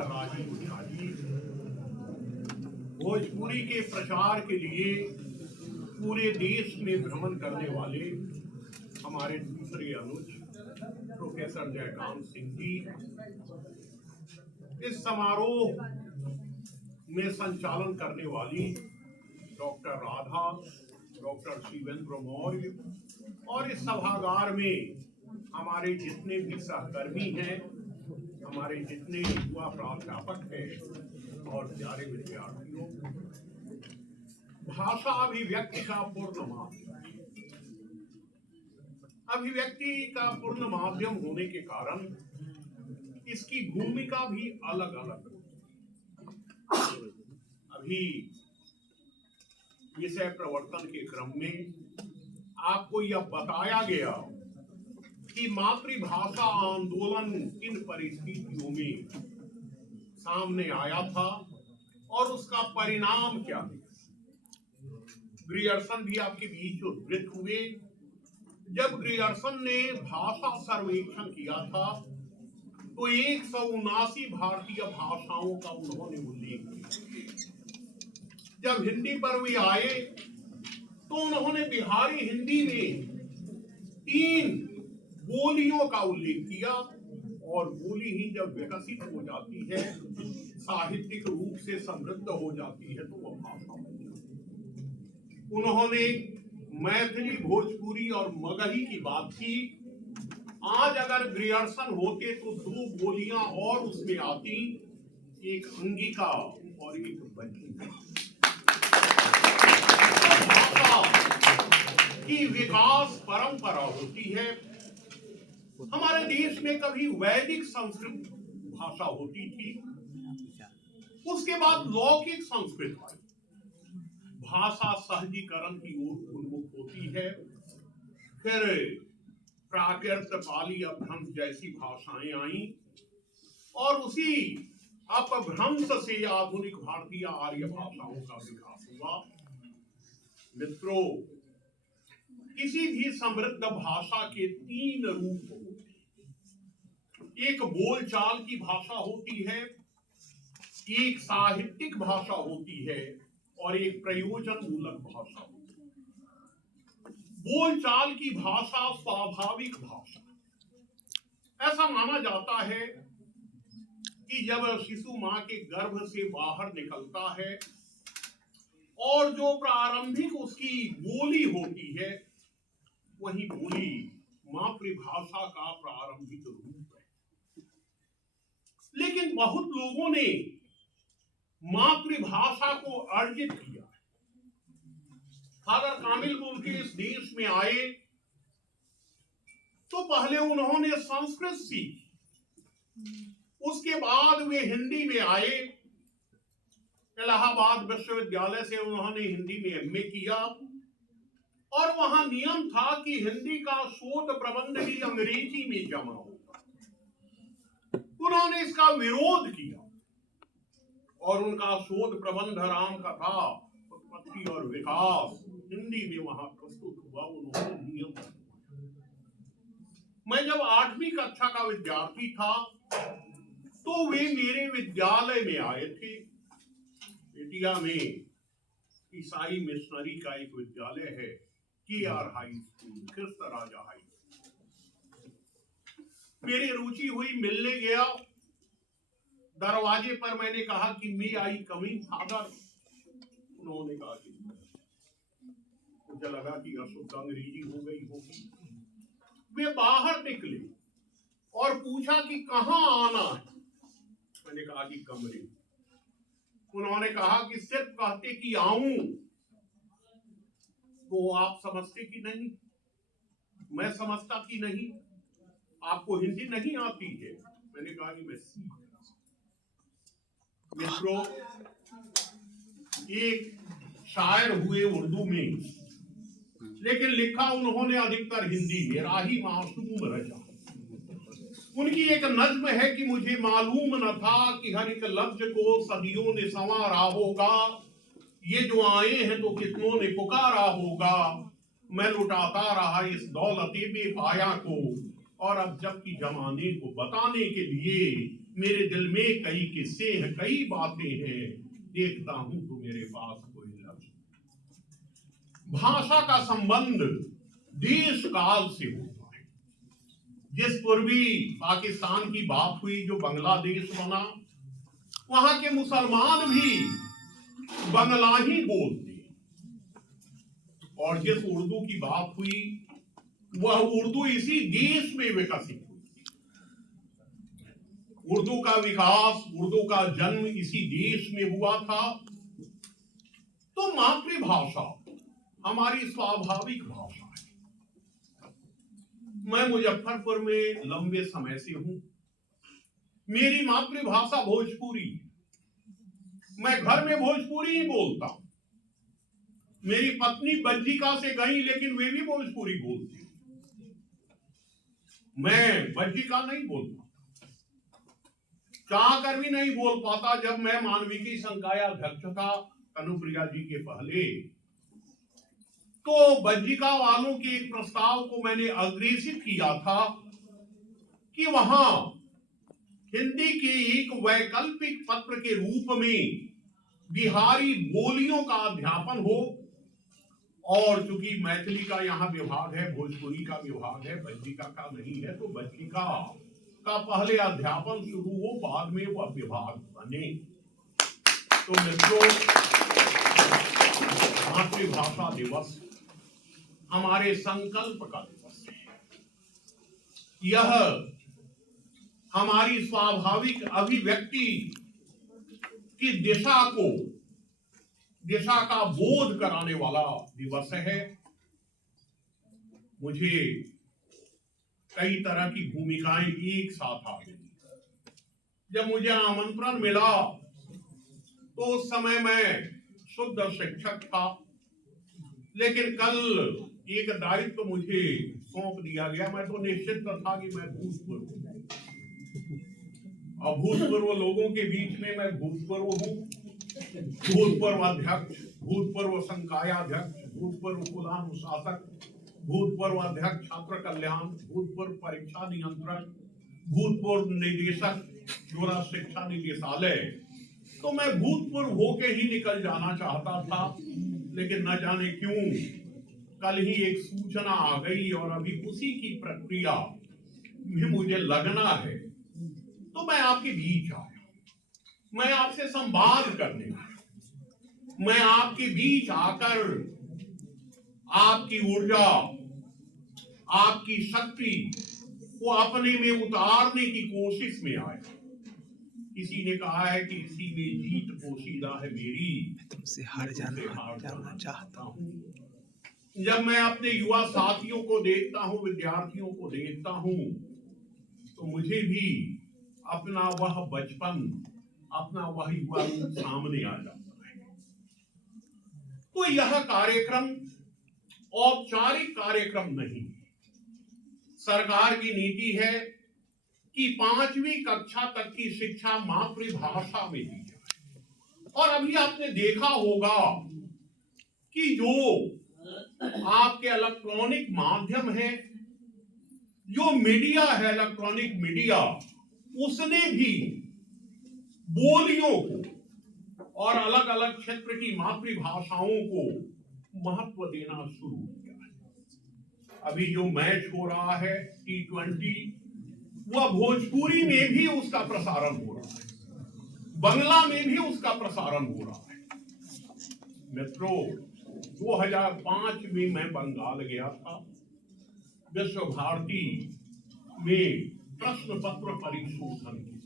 Professor Rajiv Jha ji Bhojpuri के प्रचार के लिए पूरे देश में भ्रमण करने वाले हमारे दूसरे अनुज प्रोफेसर जयकांत सिंह जी, इस समारोह में संचालन करने वाली डॉक्टर राधा, डॉक्टर शिवेंद्र मौर्य और इस सभागार में हमारे जितने भी सहकर्मी हैं, हमारे जितने युवा प्राध्यापक हैं और प्यारे विद्यार्थियों, भाषा अभिव्यक्ति का पूर्ण माध्यम, अभिव्यक्ति का पूर्ण माध्यम होने के कारण इसकी भूमिका भी अलग अलग। अभी विषय प्रवर्तन के क्रम में आपको यह बताया गया कि मातृभाषा आंदोलन किन परिस्थितियों में सामने आया था और उसका परिणाम क्या है। ग्रियर्सन भी आपके बीच उद्धृत हुए। जब ग्रियर्सन ने भाषा सर्वेक्षण किया था तो 179 भारतीय भाषाओं का उन्होंने उल्लेख किया। जब हिंदी पर वे आए तो उन्होंने बिहारी हिंदी में 3 बोलियों का उल्लेख किया, और बोली ही जब विकसित हो जाती है, साहित्यिक रूप से समृद्ध हो जाती है, तो वह भाषा बन जाती है। उन्होंने मैथिली, भोजपुरी और मगही की बात की। आज अगर ग्रियर्सन होते तो 2 बोलियां और उसमें आती, एक अंगिका और एक बंगिका। की विकास परंपरा होती है। हमारे देश में कभी वैदिक संस्कृत भाषा होती थी, उसके बाद लौकिक संस्कृत आई, भाषा सहजीकरण की ओर उन्मुख होती है। फिर प्राकृत, पाली, अपभ्रंश जैसी भाषाएं आई और उसी अपभ्रंश से आधुनिक भारतीय आर्य भाषाओं का विकास हुआ। मित्रों, किसी भी समृद्ध भाषा के 3 रूप होते हैं। एक बोलचाल की भाषा होती है, एक साहित्यिक भाषा होती है और एक प्रयोजन मूलक भाषा होती है। बोलचाल की भाषा स्वाभाविक भाषा। ऐसा माना जाता है कि जब शिशु मां के गर्भ से बाहर निकलता है और जो प्रारंभिक उसकी बोली होती है, वही बोली मातृभाषा का प्रारंभिक रूप है। लेकिन बहुत लोगों ने मातृभाषा को अर्जित किया। फादर कामिल के इस देश में आए तो पहले उन्होंने संस्कृत सीखी, उसके बाद वे हिंदी में आए। इलाहाबाद विश्वविद्यालय से उन्होंने हिंदी में एमए किया और वहां नियम था कि हिंदी का शोध प्रबंध भी अंग्रेजी में जमा होगा। उन्होंने इसका विरोध किया और उनका शोध प्रबंध राम कथा, उत्पत्ति और विकास हिंदी में वहां प्रस्तुत हुआ। उन्होंने नियम, मैं जब 8वीं कक्षा का विद्यार्थी था तो वे मेरे विद्यालय में आए थे। इंडिया में ईसाई मिशनरी का एक विद्यालय है, KR हाई स्कूल, ख्रिस्त राजा हाई स्कूल। मेरी रुचि हुई, मिलने गया। दरवाजे पर मैंने कहा कि मे आई कम इन फादर। उन्होंने कहा कि मुझे लगा कि अशुद्ध अंग्रेजी हो गई होगी। वे बाहर निकले और पूछा कि कहाँ आना है। मैंने कहा कि कमरे। उन्होंने कहा कि सिर्फ कहते कि आऊं तो आप समझते कि नहीं, मैं समझता कि नहीं, आपको हिंदी नहीं आती है। मैंने कहा कि मैं सीख रहा हूं। मित्रों, एक शायर हुए उर्दू में, लेकिन लिखा उन्होंने अधिकतर हिंदी में। राही मासूम रजा। उनकी एक नज्म है कि मुझे मालूम न था कि हर एक लफ्ज को सदियों ने संवारा होगा। ये जो आए हैं तो कितनों ने पुकारा होगा। मैं लुटाता रहा इस दौलते बेपाया को, और अब जबकि जमाने को बताने के लिए मेरे दिल में कई किस्से हैं, कई बातें हैं, देखता हूं तो मेरे पास कोई लफ्ज। भाषा का संबंध देश काल से होता है। जिस पूर्वी पाकिस्तान की बात हुई, जो बांग्लादेश बना, वहां के मुसलमान भी बंगला ही बोलते, और जिस उर्दू की बात हुई वह उर्दू इसी देश में विकसित हुई। उर्दू का विकास, उर्दू का जन्म इसी देश में हुआ था। तो मातृभाषा हमारी स्वाभाविक भाषा है। मैं मुजफ्फरपुर में लंबे समय से हूं। मेरी मातृभाषा भोजपुरी है। मैं घर में भोजपुरी ही बोलता हूं। मेरी पत्नी बज्जिका से गई, लेकिन वे भी भोजपुरी बोलती। मैं बज्जिका नहीं बोलता, चाह कर भी नहीं बोल पाता। जब मैं मानविकी संकाय अध्यक्ष था कनुप्रिया जी के पहले, तो बज्जिका वालों के एक प्रस्ताव को मैंने अग्रेसित किया था कि वहां हिंदी के एक वैकल्पिक पत्र के रूप में बिहारी बोलियों का अध्यापन हो। और चूंकि मैथिली का यहाँ विभाग है, भोजपुरी का विभाग है, बज्जिका का नहीं है, तो बज्जिका का पहले अध्यापन शुरू हो, बाद में वह विभाग बने। तो मित्रों, मातृभाषा दिवस हमारे संकल्प का दिवस है। यह हमारी स्वाभाविक अभिव्यक्ति की दिशा का बोध कराने वाला दिवस है। मुझे कई तरह की भूमिकाएं एक साथ आ गई। जब मुझे आमंत्रण मिला तो उस समय मैं शुद्ध शिक्षक था, लेकिन कल एक दायित्व मुझे सौंप दिया गया। मैं तो निश्चित था कि मैं भूतपूर्व लोगों के बीच में मैं भूतपूर्व हूँ। भूतपूर्व अध्यक्ष, भूतपूर्व संकायाध्यक्ष, भूतपूर्व कुलानुशासक, भूतपूर्व अध्यक्ष छात्र कल्याण, भूतपूर्व परीक्षा नियंत्रक, भूतपूर्व निदेशक दूरा शिक्षा निदेशालय। तो मैं भूतपूर्व होके ही निकल जाना चाहता था, लेकिन न जाने क्यों कल ही एक सूचना आ गई और अभी उसी की प्रक्रिया में मुझे लगना है। तो मैं आपके बीच आया, मैं आपसे संवाद करने आया। मैं आपके बीच आकर आपकी ऊर्जा, आपकी शक्ति को अपने में उतारने की कोशिश में आया। किसी ने कहा है कि इसी में जीत पोशीदा है मेरी, तुमसे हार जाना चाहता हूं। जब मैं अपने युवा साथियों को देखता हूं, विद्यार्थियों को देखता हूं, तो मुझे भी अपना वह बचपन, अपना वह युवा रूप सामने आ जाता है। तो यह कार्यक्रम औपचारिक कार्यक्रम नहीं। सरकार की नीति है कि 5वीं कक्षा तक की शिक्षा मातृभाषा में दी जाए। और अभी आपने देखा होगा कि जो आपके इलेक्ट्रॉनिक माध्यम है, जो मीडिया है, इलेक्ट्रॉनिक मीडिया, उसने भी बोलियों को और अलग अलग क्षेत्र की मातृभाषाओं को महत्व देना शुरू किया है। अभी जो मैच हो रहा है T20, वह भोजपुरी में भी उसका प्रसारण हो रहा है, बंगला में भी उसका प्रसारण हो रहा है। मित्रों, 2005 में मैं बंगाल गया था, विश्व भारती में प्रश्न पत्र परिशोधन की।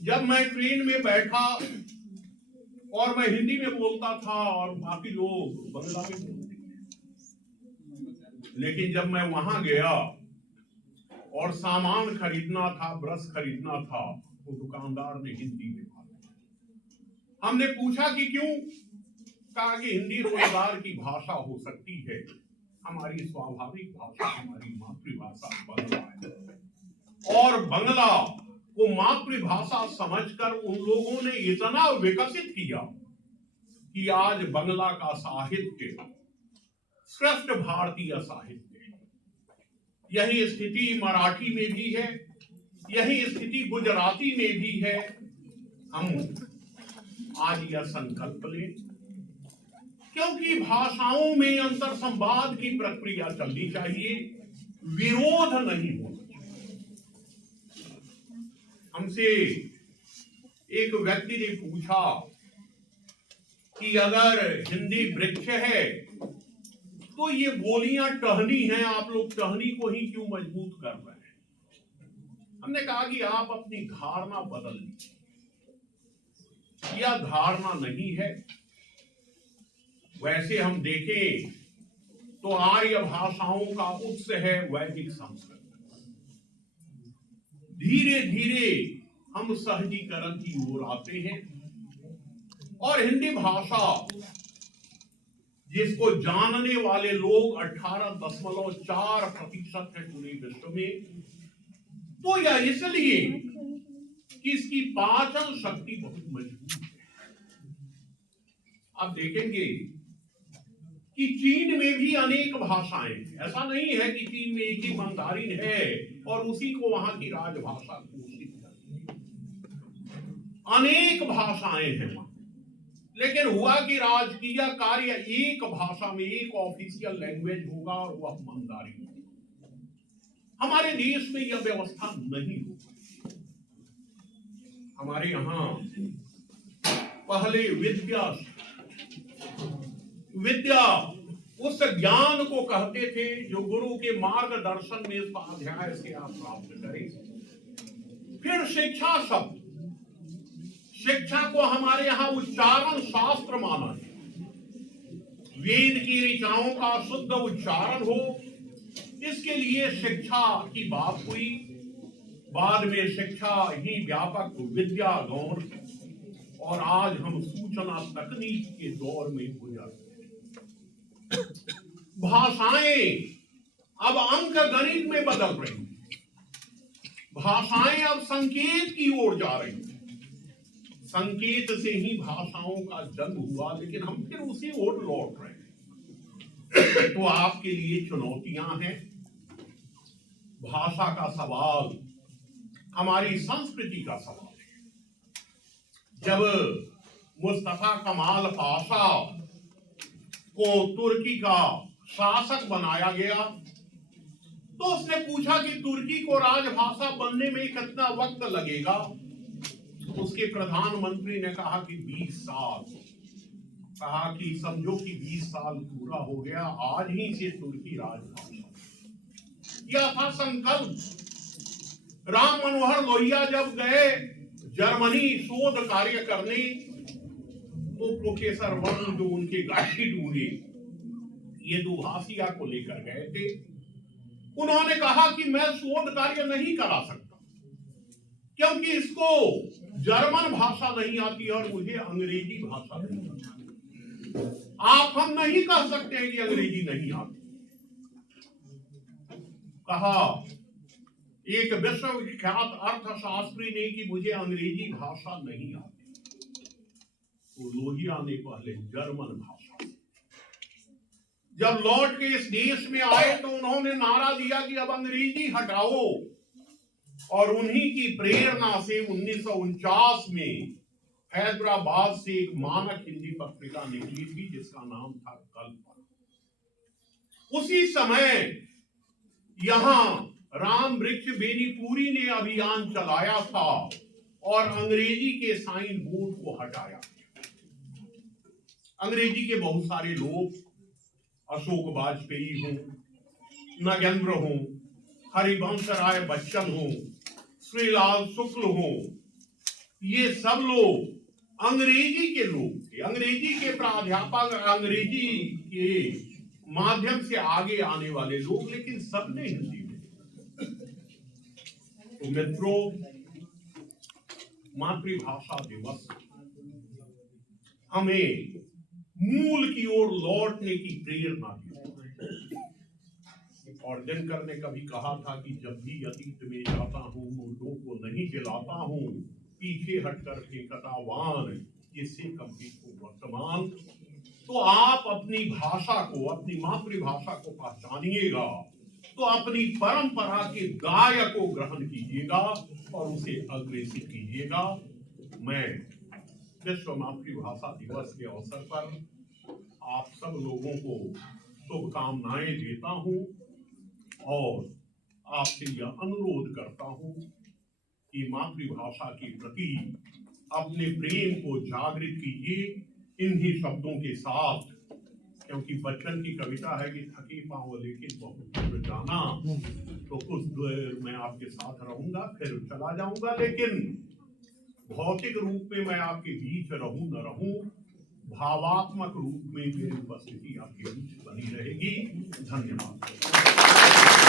जब मैं ट्रेन में बैठा और मैं हिंदी में बोलता था और बाकी लोग बंगला में बोलते थे, लेकिन जब मैं वहां गया और सामान खरीदना था, ब्रश खरीदना था, तो दुकानदार ने हिंदी में कहा। हमने पूछा कि क्यों? कहा कि हिंदी रोजगार की भाषा हो सकती है, हमारी स्वाभाविक भाषा, हमारी मातृभाषा बंगला है। और बंगला को मातृभाषा समझकर उन लोगों ने इतना विकसित किया कि आज बंगला का साहित्य श्रेष्ठ भारतीय साहित्य है। यही स्थिति मराठी में भी है। यही स्थिति गुजराती में भी है। हम आज यह संकल्प लें, क्योंकि भाषाओं में अंतर संवाद की प्रक्रिया चलनी चाहिए, विरोध नहीं होना चाहिए। हमसे एक व्यक्ति ने पूछा कि अगर हिंदी वृक्ष है तो ये बोलियां टहनी हैं, आप लोग टहनी को ही क्यों मजबूत कर रहे हैं? हमने कहा कि आप अपनी धारणा बदल लीजिए, यह धारणा नहीं है। वैसे हम देखें तो आर्य भाषाओं का उत्स है वैदिक संस्कृत। धीरे धीरे हम सहजीकरण की ओर आते हैं और हिंदी भाषा जिसको जानने वाले लोग 18.4% है पूरे विश्व में, तो यह इसलिए कि इसकी पाचन शक्ति बहुत मजबूत है। आप देखेंगे कि चीन में भी अनेक भाषाएं हैं। ऐसा नहीं है कि चीन में एक ही मंदारिन है और उसी को वहां की राजभाषा घोषित कर, अनेक भाषाएं हैं, लेकिन हुआ कि राजकीय कार्य एक भाषा में, एक ऑफिशियल लैंग्वेज होगा और वह मंदारिन। हमारे देश में यह व्यवस्था नहीं होगी। हमारे यहां पहले विद्या उस ज्ञान को कहते थे जो गुरु के मार्गदर्शन में स्वाध्याय से आप प्राप्त करें। फिर शिक्षा शब्द, शिक्षा को हमारे यहां उच्चारण शास्त्र माना है। वेद की ऋचाओं का शुद्ध उच्चारण हो, इसके लिए शिक्षा की बात हुई। बाद में शिक्षा ही व्यापक विद्या गौर, और आज हम सूचना तकनीक के दौर में गुजर रहे हैं। भाषाएं अब अंक गणित में बदल रही हैं, भाषाएं अब संकेत की ओर जा रही हैं। संकेत से ही भाषाओं का जन्म हुआ, लेकिन हम फिर उसी ओर लौट रहे हैं। तो आपके लिए चुनौतियां हैं। भाषा का सवाल हमारी संस्कृति का सवाल है। जब मुस्तफा कमाल पाशा को तुर्की का शासक बनाया गया तो उसने पूछा कि तुर्की को राजभाषा बनने में कितना वक्त लगेगा। उसके प्रधानमंत्री ने कहा कि 20 साल। कहा कि समझो कि 20 साल पूरा हो गया, आज ही से तुर्की राजभाषा। यह था संकल्प। राम मनोहर लोहिया जब गए जर्मनी शोध कार्य करने, तो प्रोफेसर वरुण जो उनके गाइड हुए, ये दुभाषिया को लेकर गए थे। उन्होंने कहा कि मैं शोध कार्य नहीं करा सकता क्योंकि इसको जर्मन भाषा नहीं आती और मुझे अंग्रेजी भाषा नहीं आती। आप हम नहीं कह सकते हैं कि अंग्रेजी नहीं आती। कहा एक विश्वविख्यात अर्थशास्त्री ने कि मुझे अंग्रेजी भाषा नहीं आती। तो लोहिया ने पहले जर्मन भाषा। जब लौट के इस देश में आए तो उन्होंने नारा दिया कि अब अंग्रेजी हटाओ, और उन्हीं की प्रेरणा से 1949 में हैदराबाद से एक मानक हिंदी पत्रिका निकली थी जिसका नाम था कल्पना। उसी समय यहां राम वृक्ष बेनीपुरी ने अभियान चलाया था और अंग्रेजी के साइन बोर्ड को हटाया। अंग्रेजी के बहुत सारे लोग, अशोक वाजपेयी हों, नगेंद्र हों, हरिवंश राय बच्चन हों, श्रीलाल शुक्ल हों, ये सब लोग अंग्रेजी के लोग थे, अंग्रेजी के प्राध्यापक, अंग्रेजी के माध्यम से आगे आने वाले लोग, लेकिन सबने हिंदी में। तो मित्रों, मातृभाषा दिवस हमें मूल की ओर लौटने की प्रेरणा दी। और दिनकर ने कभी कहा था कि जब भी अतीत में जाता हूं, मुर्दों को नहीं जलाता हूं, पीछे हटकर फेंकता वान, जिससे कभी को वर्तमान। तो आप अपनी भाषा को, अपनी मातृभाषा को पहचानिएगा तो अपनी परंपरा के गाय को ग्रहण कीजिएगा और उसे अग्रेसित कीजिएगा। मैं विश्व मातृभाषा दिवस के अवसर पर आप सब लोगों को शुभकामनाएं देता हूं और आपसे यह अनुरोध करता हूं कि मातृभाषा के प्रति अपने प्रेम को जागृत कीजिए इन्हीं शब्दों के साथ, क्योंकि बच्चन की कविता है कि थके पांव लेकिन बहुत दूर जाना, तो कुछ देर मैं आपके साथ रहूंगा फिर चला जाऊंगा, लेकिन भौतिक रूप में मैं आपके बीच रहूं न रहूं, भावात्मक रूप में मेरी उपस्थिति आपके बीच बनी रहेगी। धन्यवाद।